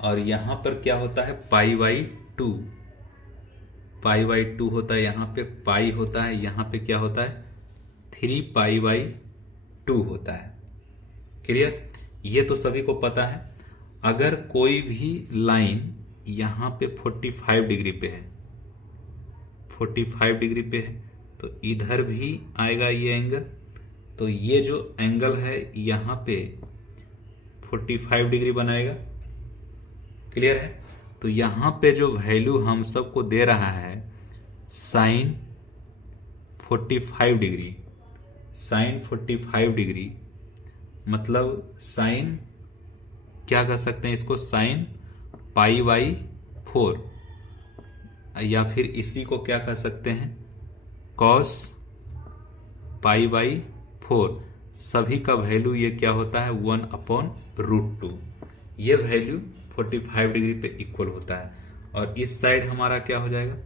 और यहां पर क्या होता है पाई बाई 2, पाई बाई 2 होता है, यहां पे पाई होता है, यहां पे क्या होता है 3 पाई बाई 2 होता है। क्लियर, ये तो सभी को पता है। अगर कोई भी लाइन यहां पे 45 डिग्री पे है, 45 डिग्री पे है तो इधर भी आएगा ये एंगल, तो ये जो एंगल है यहां पे 45 डिग्री बनाएगा। क्लियर है। तो यहां पे जो वैल्यू हम सबको दे रहा है साइन 45 डिग्री, साइन 45 डिग्री मतलब साइन क्या कर सकते हैं इसको, साइन पाई बाई 4, या फिर इसी को क्या कर सकते हैं कॉस पाई बाई 4। सभी का वैल्यू ये क्या होता है 1/√2। ये वैल्यू 45 डिग्री पे इक्वल होता है। और इस साइड हमारा क्या हो जाएगा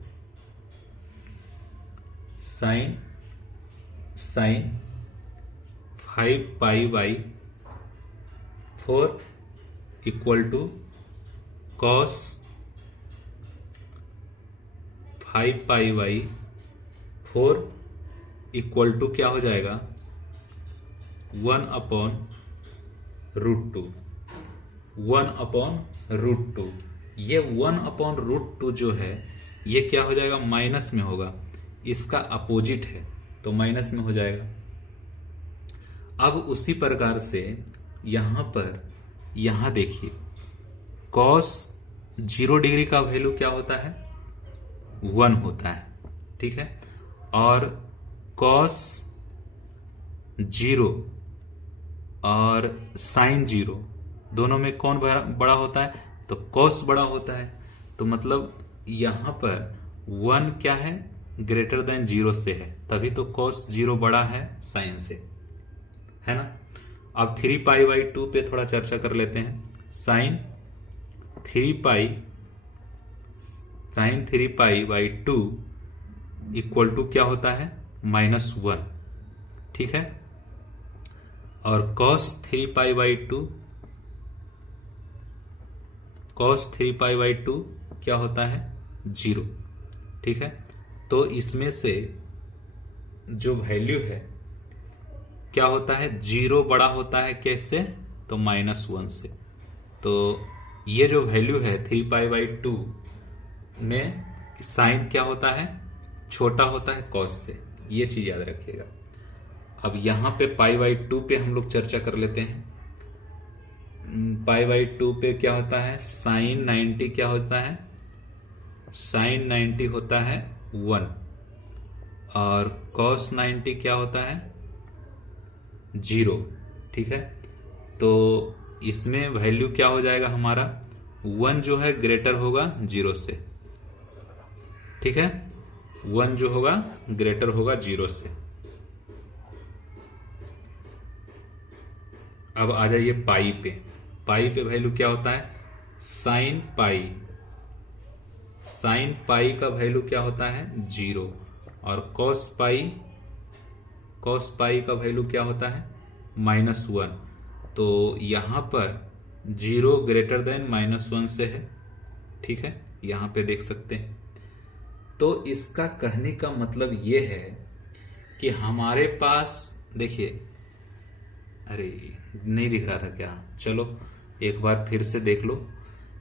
sine 5 pi by 4 equal to cos 5 pi by 4 equal to क्या हो जाएगा 1/√2, 1/√2। ये 1/√2 जो है ये क्या हो जाएगा माइनस में होगा, इसका अपोजिट है तो माइनस में हो जाएगा। अब उसी प्रकार से यहां पर यहां देखिए कॉस 0 डिग्री का वैल्यू क्या होता है 1 होता है, ठीक है। और कॉस 0 और साइन 0 दोनों में कौन बड़ा होता है, तो कॉस बड़ा होता है। तो मतलब यहां पर 1 क्या है ग्रेटर देन 0 से है, तभी तो कॉस 0 बड़ा है साइन से, है ना। अब 3 पाई बाई 2 पे थोड़ा चर्चा कर लेते हैं। Sine 3 pi by 2 equal to क्या होता है -1, ठीक है। और cos 3 पाई बाई 2 cos 3π/2 क्या होता है 0। ठीक है, तो इसमें से जो वैल्यू है क्या होता है 0 बड़ा होता है कैसे, तो -1 से। तो ये जो वैल्यू है 3π/2 में साइन क्या होता है छोटा होता है cos से, ये चीज याद रखिएगा। अब यहां पे π/2 पे हम लोग चर्चा कर लेते हैं। π/2 पे क्या होता है साइन 90 क्या होता है, साइन 90 होता है 1 और cos 90 क्या होता है 0। ठीक है, तो इसमें वैल्यू क्या हो जाएगा हमारा 1 जो है ग्रेटर होगा 0 से। ठीक है, 1 जो होगा ग्रेटर होगा 0 से। अब आ जाइए पाई पे। पाई पे वैल्यू क्या होता है साइन पाई, साइन पाई का वैल्यू क्या होता है 0 और कॉस पाई का वैल्यू क्या होता है -1। तो यहां पर 0 ग्रेटर देन -1 से है। ठीक है, यहां पे देख सकते हैं। तो इसका कहने का मतलब ये है कि हमारे पास देखिए, अरे नहीं दिख रहा था क्या, चलो एक बार फिर से देख लो।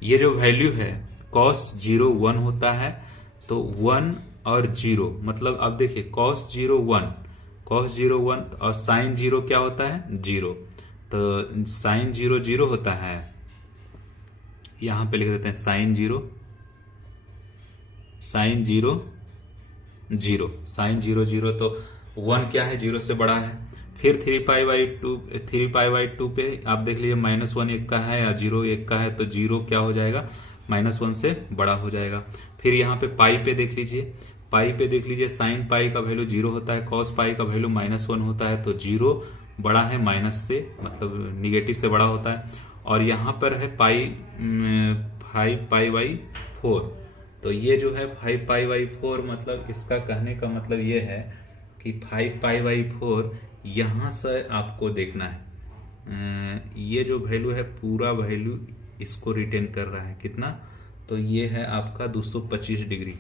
ये जो वैल्यू है cos 0 1 होता है, तो 1 और 0 मतलब अब देखिए cos 0 1 और साइन 0 क्या होता है 0। तो साइन 0 0 होता है, यहां पे लिख देते हैं साइन 0 साइन 0 0 साइन 0 0, तो 1 क्या है 0 से बड़ा है। फिर 3π/2 पे आप देख लीजिए -1 एक का है या 0 एक का है, तो 0 क्या हो जाएगा -1 से बड़ा हो जाएगा। फिर यहाँ पे पाई पे देख लीजिए, पाई पे देख लीजिए साइन पाई का वैल्यू 0 होता है, कॉस पाई का वैल्यू -1 होता है, तो 0 बड़ा है माइनस से, मतलब निगेटिव से बड़ा होता है। और यहाँ पर है पाई 5π/4, तो ये जो है 5π/4 मतलब इसका कहने का मतलब ये है कि 5π/4 यहां से आपको देखना है। ये जो वैल्यू है पूरा वैल्यू इसको रिटेन कर रहा है कितना, तो ये है आपका 225 डिग्री।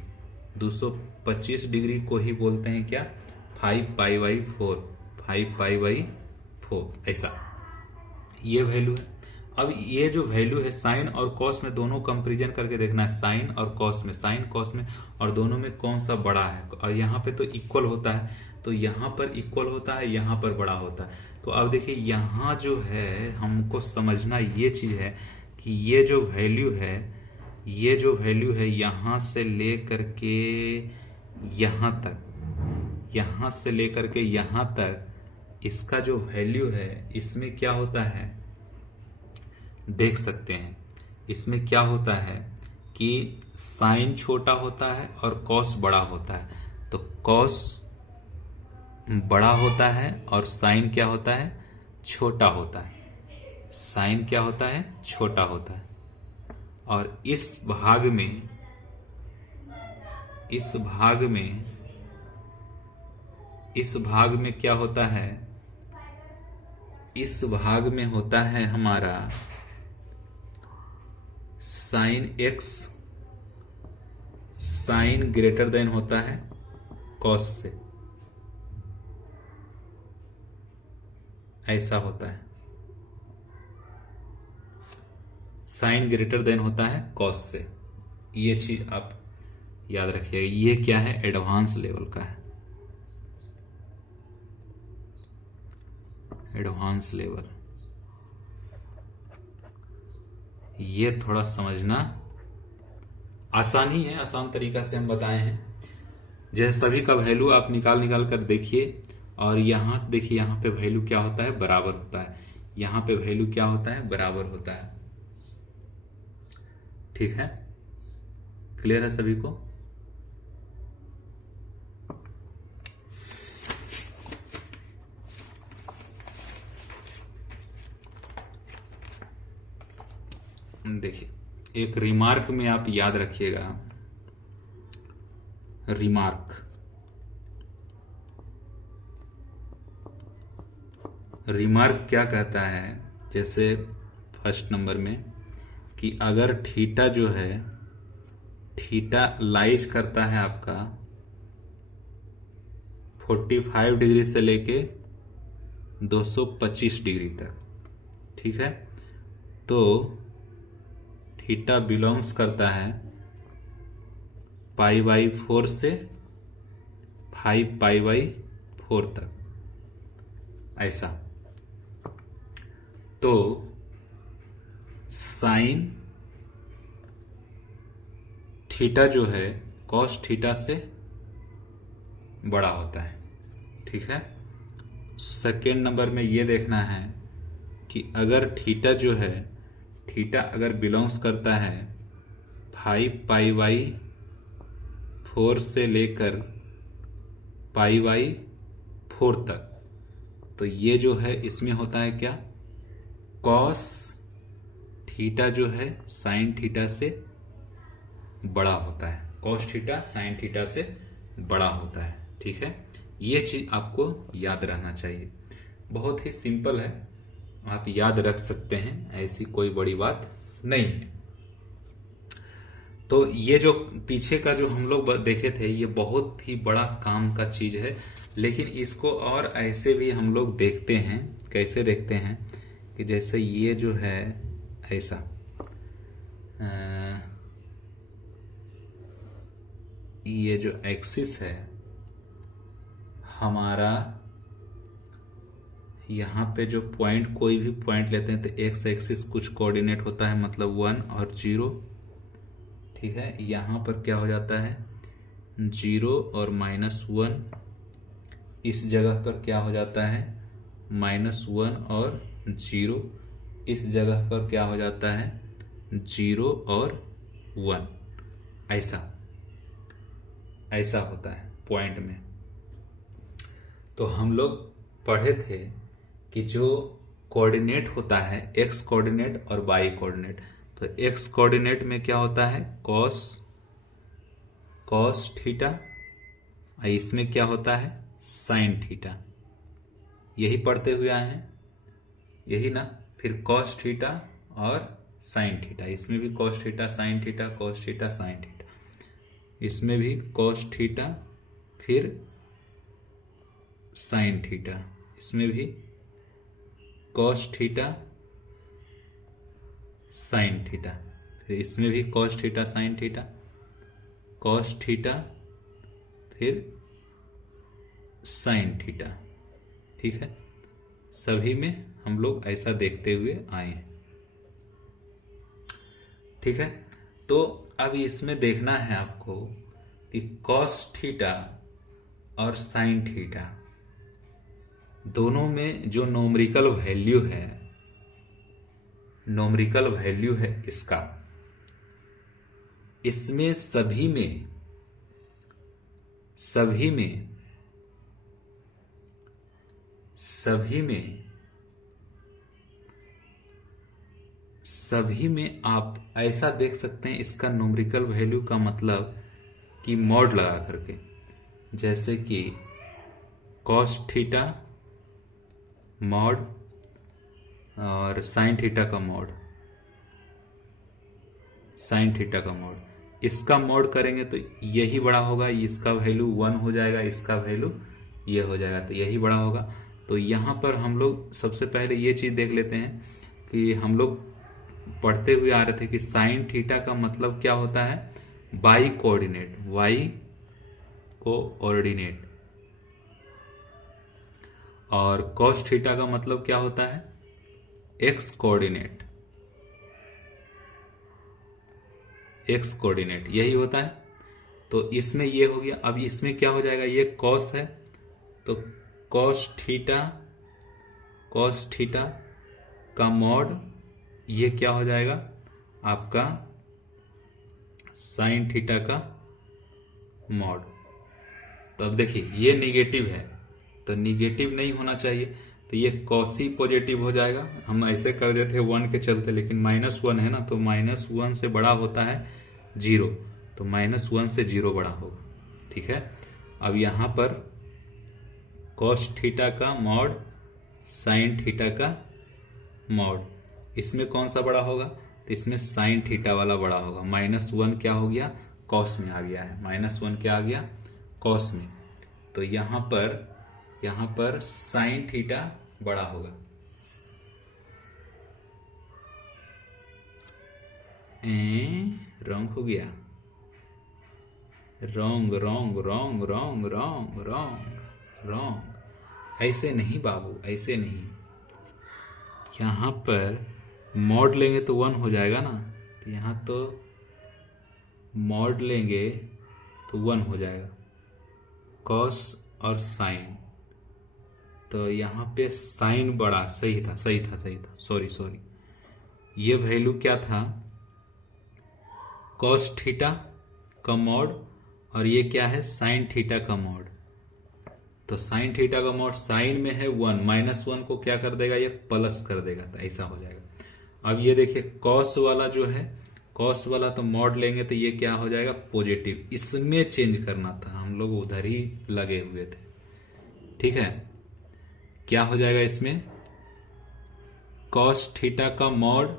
225 डिग्री को ही बोलते हैं क्या 5π/4, 5π/4 ऐसा ये वैल्यू है। अब ये जो वैल्यू है साइन और कॉस में दोनों कंपेरिजन करके देखना है, साइन और कॉस में, साइन कॉस में, और दोनों में कौन सा बड़ा है। और यहाँ पे तो इक्वल होता है, तो यहाँ पर इक्वल होता है, यहाँ पर बड़ा होता है। तो अब देखिए यहाँ जो है हमको समझना ये चीज है कि ये जो वैल्यू है यहाँ से लेकर के यहाँ तक, यहाँ से लेकर के यहाँ तक इसका जो वैल्यू है इसमें क्या होता है देख सकते हैं। इसमें क्या होता है कि साइन छोटा होता है और कॉस बड़ा होता है। तो कॉस बड़ा होता है और साइन क्या होता है छोटा होता है, साइन क्या होता है छोटा होता है। और इस भाग में क्या होता है, इस भाग में होता है हमारा sine x, sine greater than होता है कॉस से, ऐसा होता है। साइन ग्रेटर देन होता है कॉस से, ये चीज आप याद रखिएगा। ये क्या है एडवांस लेवल का है, एडवांस लेवल। ये थोड़ा समझना आसान ही है, आसान तरीका से हम बताए हैं। जैसे सभी का वैल्यू आप निकाल कर देखिए, और यहां देखिए यहाँ पे वैल्यू क्या होता है बराबर होता है, यहाँ पे वैल्यू क्या होता है बराबर होता है। ठीक है, क्लियर है सभी को। देखिए एक रिमार्क में आप याद रखिएगा, रिमार्क क्या कहता है, जैसे फर्स्ट नंबर में कि अगर थीटा जो है, थीटा लाइज करता है आपका 45 डिग्री से लेके 225 डिग्री तक, ठीक है। तो थीटा बिलोंग्स करता है π/4 से 5π/4 तक, ऐसा। तो साइन थीटा जो है कॉस थीटा से बड़ा होता है, ठीक है। सेकेंड नंबर में ये देखना है कि अगर थीटा जो है, थीटा अगर बिलोंग्स करता है 5π/4 से लेकर π/4 तक, तो ये जो है इसमें होता है क्या, कॉस थीटा जो है साइन थीटा से बड़ा होता है, कॉस थीटा साइन थीटा से बड़ा होता है, ठीक है। ये चीज आपको याद रहना चाहिए, बहुत ही सिंपल है, आप याद रख सकते हैं, ऐसी कोई बड़ी बात नहीं है। तो ये जो पीछे का जो हम लोग देखे थे, ये बहुत ही बड़ा काम का चीज है, लेकिन इसको और ऐसे भी हम लोग देखते हैं। कैसे देखते हैं कि जैसे ये जो है ऐसा, ये जो एक्सिस है हमारा, यहाँ पे जो पॉइंट, कोई भी पॉइंट लेते हैं तो एक्स एक्सिस कुछ कोऑर्डिनेट होता है, मतलब 1 और 0, ठीक है। यहाँ पर क्या हो जाता है 0 और -1, इस जगह पर क्या हो जाता है -1 और 0, इस जगह पर क्या हो जाता है 0 और 1, ऐसा होता है पॉइंट में। तो हम लोग पढ़े थे कि जो कोऑर्डिनेट होता है एक्स कोऑर्डिनेट और वाई कोऑर्डिनेट, तो एक्स कोऑर्डिनेट में क्या होता है कॉस थीटा, और इसमें क्या होता है साइन थीटा, यही पढ़ते हुए आए हैं, यही ना। फिर कॉस थीटा और साइन थीटा, इसमें भी cos theta sine theta, cos theta sine theta, इसमें भी कॉस थीटा, फिर साइन थीटा, इसमें भी कॉस थीटा साइन थीटा, फिर इसमें भी cos theta sine theta, cos theta, फिर साइन थीटा, ठीक है। सभी में हम लोग ऐसा देखते हुए आए हैं, ठीक है। तो अब इसमें देखना है आपको कि कॉस थीटा और साइन थीटा दोनों में जो नोमरिकल वैल्यू है इसका, इसमें सभी में आप ऐसा देख सकते हैं, इसका नोमरिकल वैल्यू का मतलब कि मॉड लगा करके, जैसे कि कॉस थीटा मॉड और साइन थीटा का मॉड, इसका मॉड करेंगे तो यही बड़ा होगा, इसका वैल्यू 1 हो जाएगा, इसका वैल्यू ये हो जाएगा, तो यही बड़ा होगा। तो यहाँ पर हम लोग सबसे पहले ये चीज देख लेते हैं कि हम लोग पढ़ते हुए आ रहे थे कि साइन थीटा का मतलब क्या होता है वाई कोऑर्डिनेट, और कॉस थीटा का मतलब क्या होता है एक्स कोऑर्डिनेट, यही होता है। तो इसमें ये हो गया। अब इसमें क्या हो जाएगा, ये कॉस है तो कॉस थीटा का मॉड ये क्या हो जाएगा आपका साइन थीटा का मॉड। तो अब देखिए ये निगेटिव है तो निगेटिव नहीं होना चाहिए, तो ये कॉसी पॉजिटिव हो जाएगा। हम ऐसे कर देते 1 के चलते, लेकिन -1 है ना, तो -1 से बड़ा होता है 0, तो -1 से 0 बड़ा होगा, ठीक है। अब यहां पर कॉस थीटा का मॉड साइन थीटा का मॉड, इसमें कौन सा बड़ा होगा, तो इसमें साइन थीटा वाला बड़ा होगा। -1 क्या हो गया, कॉस में आ गया है। -1 क्या आ गया, कॉस में। तो यहां पर साइन थीटा बड़ा होगा। रॉन्ग हो गया, wrong wrong wrong wrong wrong wrong wrong. ऐसे नहीं बाबू, ऐसे नहीं। यहां पर मॉड लेंगे तो 1 हो जाएगा ना, तो यहां तो मॉड लेंगे तो 1 हो जाएगा, कॉस और साइन। तो यहां पे साइन बड़ा, सही था सही था सही था, सॉरी सॉरी। ये वैल्यू क्या था, कॉस थीटा का मॉड, और ये क्या है, साइन थीटा का मॉड। तो साइन थीटा का मॉड साइन में है 1, -1 को क्या कर देगा, ये प्लस कर देगा, तो ऐसा हो जाएगा। अब ये देखिए कॉस वाला जो है, कॉस वाला तो मॉड लेंगे तो ये क्या हो जाएगा, पॉजिटिव। इसमें चेंज करना था, हम लोग उधर ही लगे हुए थे। ठीक है, क्या हो जाएगा इसमें, कॉस थीटा का मॉड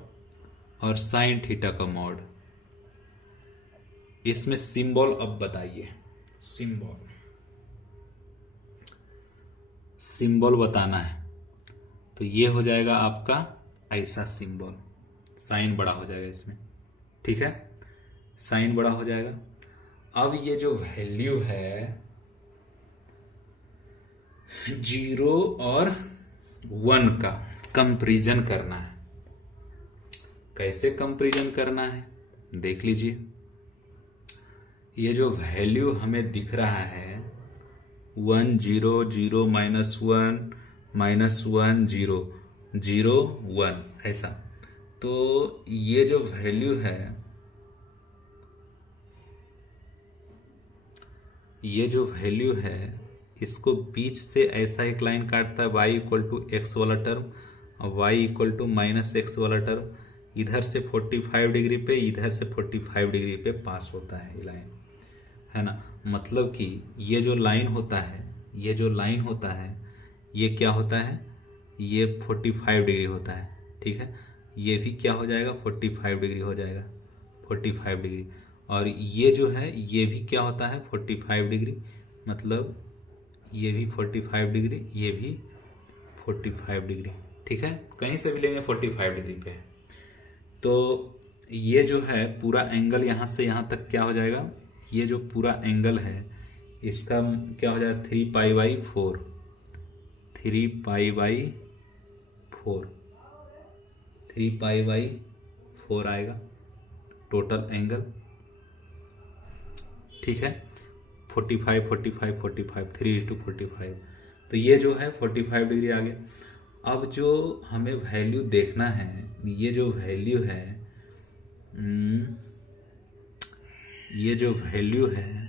और साइन थीटा का मॉड। इसमें सिंबल अब बताइए, सिंबल बताना है। तो ये हो जाएगा आपका ऐसा सिंबल, साइन बड़ा हो जाएगा इसमें। ठीक है, साइन बड़ा हो जाएगा। अब ये जो वैल्यू है 0 और 1 का कंपैरिजन करना है। कैसे कंपैरिजन करना है देख लीजिए। ये जो वैल्यू हमें दिख रहा है 1 0 0 -1 -1 0 0 1 ऐसा, तो ये जो वैल्यू है, ये जो वैल्यू है, इसको बीच से ऐसा एक लाइन काटता है y = x वाला टर्म और y = -x वाला टर्म। इधर से 45 डिग्री पे, इधर से 45 डिग्री पे पास होता है ये लाइन, है ना। मतलब कि ये जो लाइन होता है, ये जो लाइन होता है, ये क्या होता है, ये 45 डिग्री होता है। ठीक है, ये भी क्या हो जाएगा, 45 डिग्री हो जाएगा, 45 डिग्री। और ये जो है, ये भी क्या होता है, 45 डिग्री। मतलब ये भी 45 डिग्री, ये भी 45 डिग्री। ठीक है, कहीं से भी लेंगे 45 डिग्री पे। तो ये जो है पूरा एंगल यहाँ से यहाँ तक क्या हो जाएगा, ये जो पूरा एंगल है इसका क्या हो जाएगा, 3π/4, 3π/4, 3π/4 आएगा टोटल एंगल। ठीक है, 45 45 45, 3:45। तो ये जो है 45 डिग्री आ गया। अब जो हमें वैल्यू देखना है, ये जो वैल्यू है, ये जो वैल्यू है,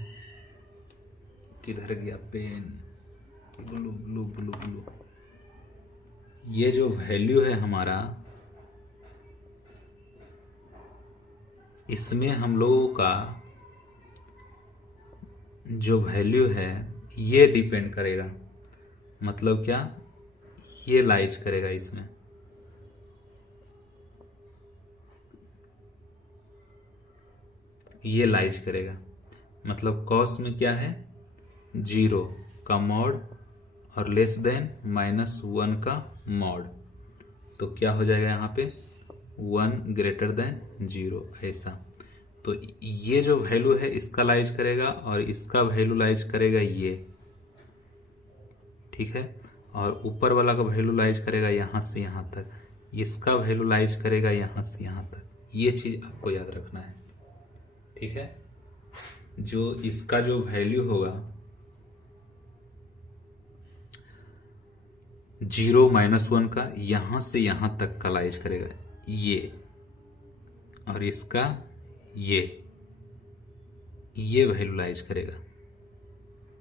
किधर गया pen, blue blue blue blue. ये जो वैल्यू है हमारा, इसमें हम लोगों का जो वैल्यू है ये डिपेंड करेगा। मतलब क्या, ये लाइज करेगा इसमें, ये लाइज करेगा। मतलब कॉस में क्या है, 0 का मॉड और लेस देन -1 का मॉड। तो क्या हो जाएगा यहाँ पे, 1 > 0 ऐसा। तो ये जो वैल्यू है इसका लाइज करेगा और इसका वैल्यू लाइज करेगा ये। ठीक है, और ऊपर वाला का वैल्यू लाइज करेगा यहाँ से यहाँ तक, इसका वैल्यू लाइज करेगा यहाँ से यहाँ तक। ये चीज आपको याद रखना है। ठीक है, जो इसका जो वैल्यू होगा 0 -1 का, यहां से यहां तक का लाइज करेगा ये, और इसका ये वैल्यू लाइज करेगा,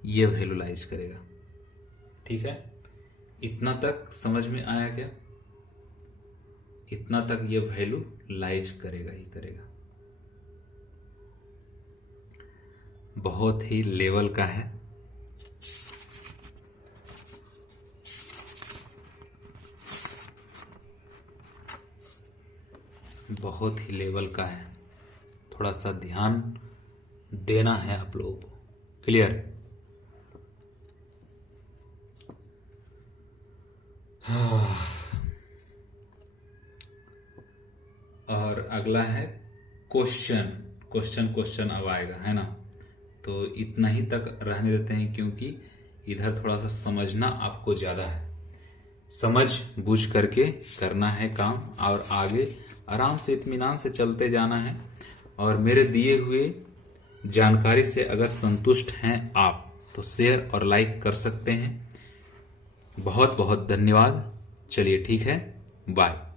ये वैल्यू लाइज करेगा। ठीक है, इतना तक समझ में आया क्या, इतना तक ये वैल्यू लाइज करेगा ही करेगा। बहुत ही लेवल का है। बहुत ही लेवल का है, थोड़ा सा ध्यान देना है आप लोगों को। क्लियर? और अगला है क्वेश्चन। क्वेश्चन अब आएगा, है ना? तो इतना ही तक रहने देते हैं, क्योंकि इधर थोड़ा सा समझना आपको ज्यादा है। समझ बूझ करके करना है काम, और आगे आराम से इत्मीनान से चलते जाना है। और मेरे दिए हुए जानकारी से अगर संतुष्ट हैं आप, तो शेयर और लाइक कर सकते हैं। बहुत बहुत धन्यवाद। चलिए ठीक है, बाय।